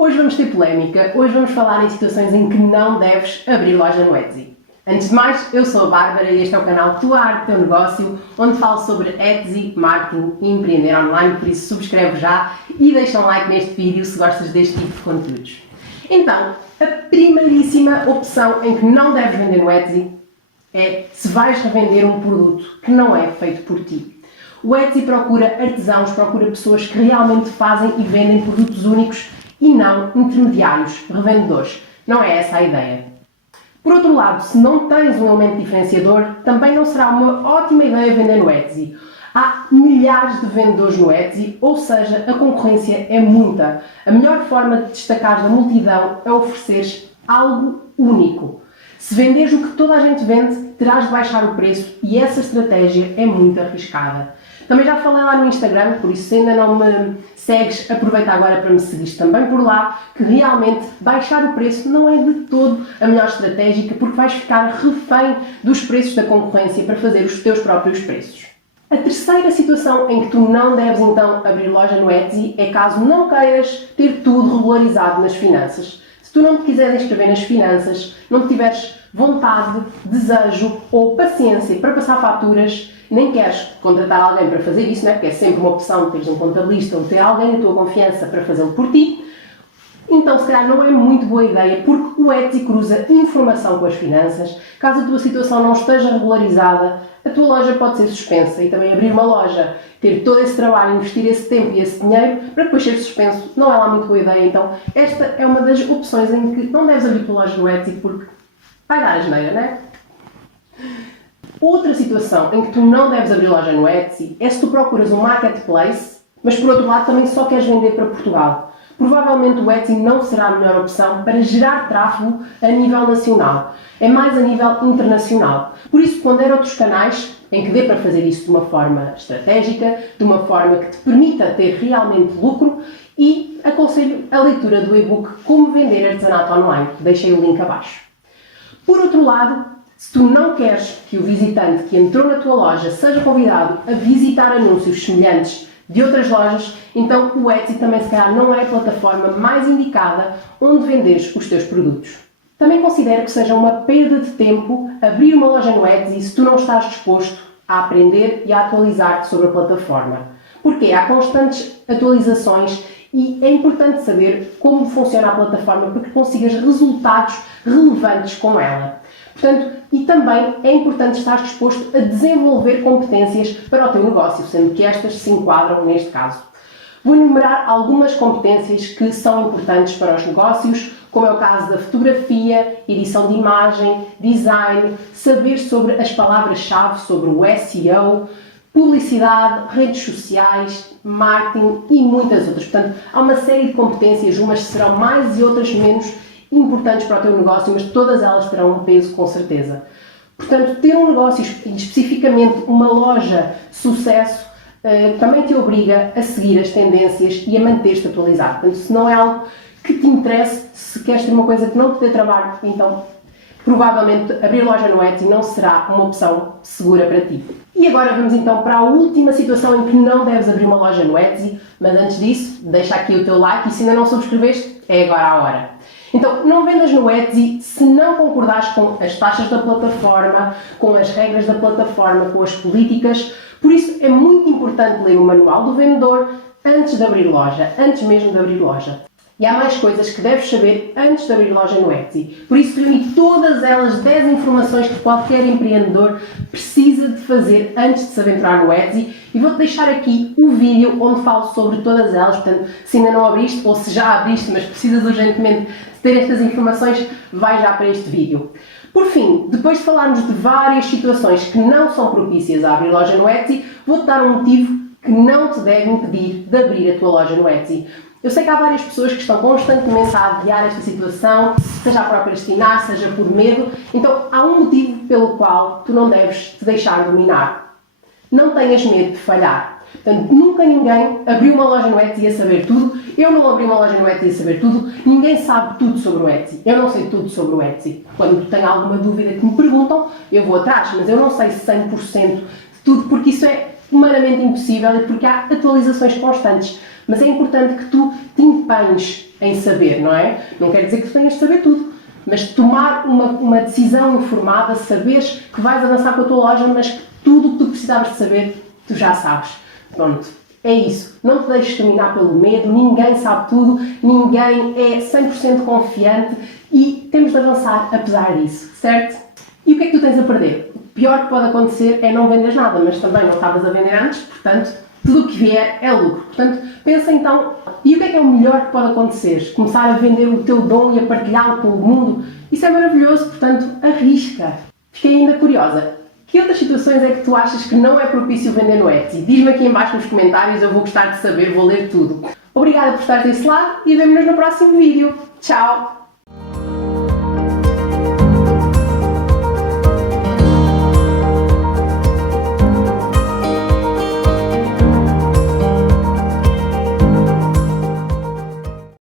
Hoje vamos ter polémica, hoje vamos falar em situações em que não deves abrir loja no Etsy. Antes de mais, eu sou a Bárbara e este é o canal Tua Arte Teu Negócio, onde falo sobre Etsy, marketing e empreender online, por isso subscreve já e deixa um like neste vídeo se gostas deste tipo de conteúdos. Então, a primeiríssima opção em que não deves vender no Etsy é se vais revender um produto que não é feito por ti. O Etsy procura artesãos, procura pessoas que realmente fazem e vendem produtos únicos e não intermediários, revendedores. Não é essa a ideia. Por outro lado, se não tens um elemento diferenciador, também não será uma ótima ideia vender no Etsy. Há milhares de vendedores no Etsy, ou seja, a concorrência é muita. A melhor forma de destacar da multidão é ofereceres algo único. Se venderes o que toda a gente vende, terás de baixar o preço e essa estratégia é muito arriscada. Também já falei lá no Instagram, por isso se ainda não me segues, aproveita agora para me seguir também por lá, que realmente baixar o preço não é de todo a melhor estratégia, porque vais ficar refém dos preços da concorrência para fazer os teus próprios preços. A terceira situação em que tu não deves então abrir loja no Etsy é caso não queiras ter tudo regularizado nas finanças. Se tu não te quiseres inscrever nas finanças, não tiveres vontade, desejo ou paciência para passar faturas, nem queres contratar alguém para fazer isso, não é? Porque é sempre uma opção teres um contabilista ou ter alguém da tua confiança para fazê-lo por ti, então se calhar não é muito boa ideia, porque o Etsy cruza informação com as finanças. Caso a tua situação não esteja regularizada, a tua loja pode ser suspensa e também abrir uma loja, ter todo esse trabalho, investir esse tempo e esse dinheiro para depois ser suspenso, não é lá muito boa ideia. Então esta é uma das opções em que não deves abrir a tua loja no Etsy porque vai dar asneira, não é? Outra situação em que tu não deves abrir loja no Etsy é se tu procuras um marketplace, mas por outro lado também só queres vender para Portugal. Provavelmente o Etsy não será a melhor opção para gerar tráfego a nível nacional. É mais a nível internacional. Por isso, pondera outros canais em que dê para fazer isso de uma forma estratégica, de uma forma que te permita ter realmente lucro e aconselho a leitura do e-book Como Vender Artesanato Online. Deixei o link abaixo. Por outro lado, se tu não queres que o visitante que entrou na tua loja seja convidado a visitar anúncios semelhantes de outras lojas, então o Etsy também se calhar não é a plataforma mais indicada onde venderes os teus produtos. Também considero que seja uma perda de tempo abrir uma loja no Etsy se tu não estás disposto a aprender e a atualizar-te sobre a plataforma. Porque há constantes atualizações e é importante saber como funciona a plataforma para que consigas resultados relevantes com ela. Portanto, e também é importante estar disposto a desenvolver competências para o teu negócio, sendo que estas se enquadram neste caso. Vou enumerar algumas competências que são importantes para os negócios, como é o caso da fotografia, edição de imagem, design, saber sobre as palavras-chave, sobre o SEO, publicidade, redes sociais, marketing e muitas outras. Portanto, há uma série de competências, umas serão mais e outras menos importantes para o teu negócio, mas todas elas terão um peso com certeza. Portanto, ter um negócio, especificamente uma loja de sucesso, também te obriga a seguir as tendências e a manter-te atualizado. Portanto, se não é algo que te interesse, se queres ter uma coisa que não te dê trabalho, então provavelmente abrir loja no Etsy não será uma opção segura para ti. E agora vamos então para a última situação em que não deves abrir uma loja no Etsy, mas antes disso, deixa aqui o teu like e se ainda não subscreveste, é agora a hora. Então, não vendas no Etsy se não concordares com as taxas da plataforma, com as regras da plataforma, com as políticas. Por isso, é muito importante ler o manual do vendedor antes de abrir loja, antes mesmo de abrir loja. E há mais coisas que deves saber antes de abrir loja no Etsy. Por isso, reuni todas elas 10 informações que qualquer empreendedor precisa de fazer antes de se aventurar no Etsy. E vou-te deixar aqui o vídeo onde falo sobre todas elas. Portanto, se ainda não abriste ou se já abriste, mas precisas urgentemente de ter estas informações, vai já para este vídeo. Por fim, depois de falarmos de várias situações que não são propícias a abrir loja no Etsy, vou-te dar um motivo que não te deve impedir de abrir a tua loja no Etsy. Eu sei que há várias pessoas que estão constantemente a adiar esta situação, seja a procrastinar, seja por medo, então há um motivo pelo qual tu não deves te deixar dominar. Não tenhas medo de falhar. Portanto, nunca ninguém abriu uma loja no Etsy a saber tudo, eu não abri uma loja no Etsy a saber tudo, ninguém sabe tudo sobre o Etsy, eu não sei tudo sobre o Etsy. Quando tenho alguma dúvida que me perguntam, eu vou atrás, mas eu não sei 100% de tudo, porque isso é humanamente impossível e porque há atualizações constantes. mas é importante que tu te empenhes em saber, não é? Não quer dizer que tu tenhas de saber tudo, mas tomar uma decisão informada, saberes que vais avançar com a tua loja, mas que tudo o que tu precisavas de saber, tu já sabes. Pronto, é isso. Não te deixes dominar pelo medo, ninguém sabe tudo, ninguém é 100% confiante e temos de avançar apesar disso, certo? E o que é que tu tens a perder? O pior que pode acontecer é não venderes nada, mas também não estavas a vender antes, portanto, tudo o que vier é lucro. Portanto, pensa então, e o que é o melhor que pode acontecer? Começar a vender o teu dom e a partilhá-lo com o mundo? Isso é maravilhoso, portanto, arrisca. Fiquei ainda curiosa. Que outras situações é que tu achas que não é propício vender no Etsy? Diz-me aqui em baixo nos comentários, eu vou gostar de saber, vou ler tudo. Obrigada por estar desse lado e vemo-nos no próximo vídeo. Tchau!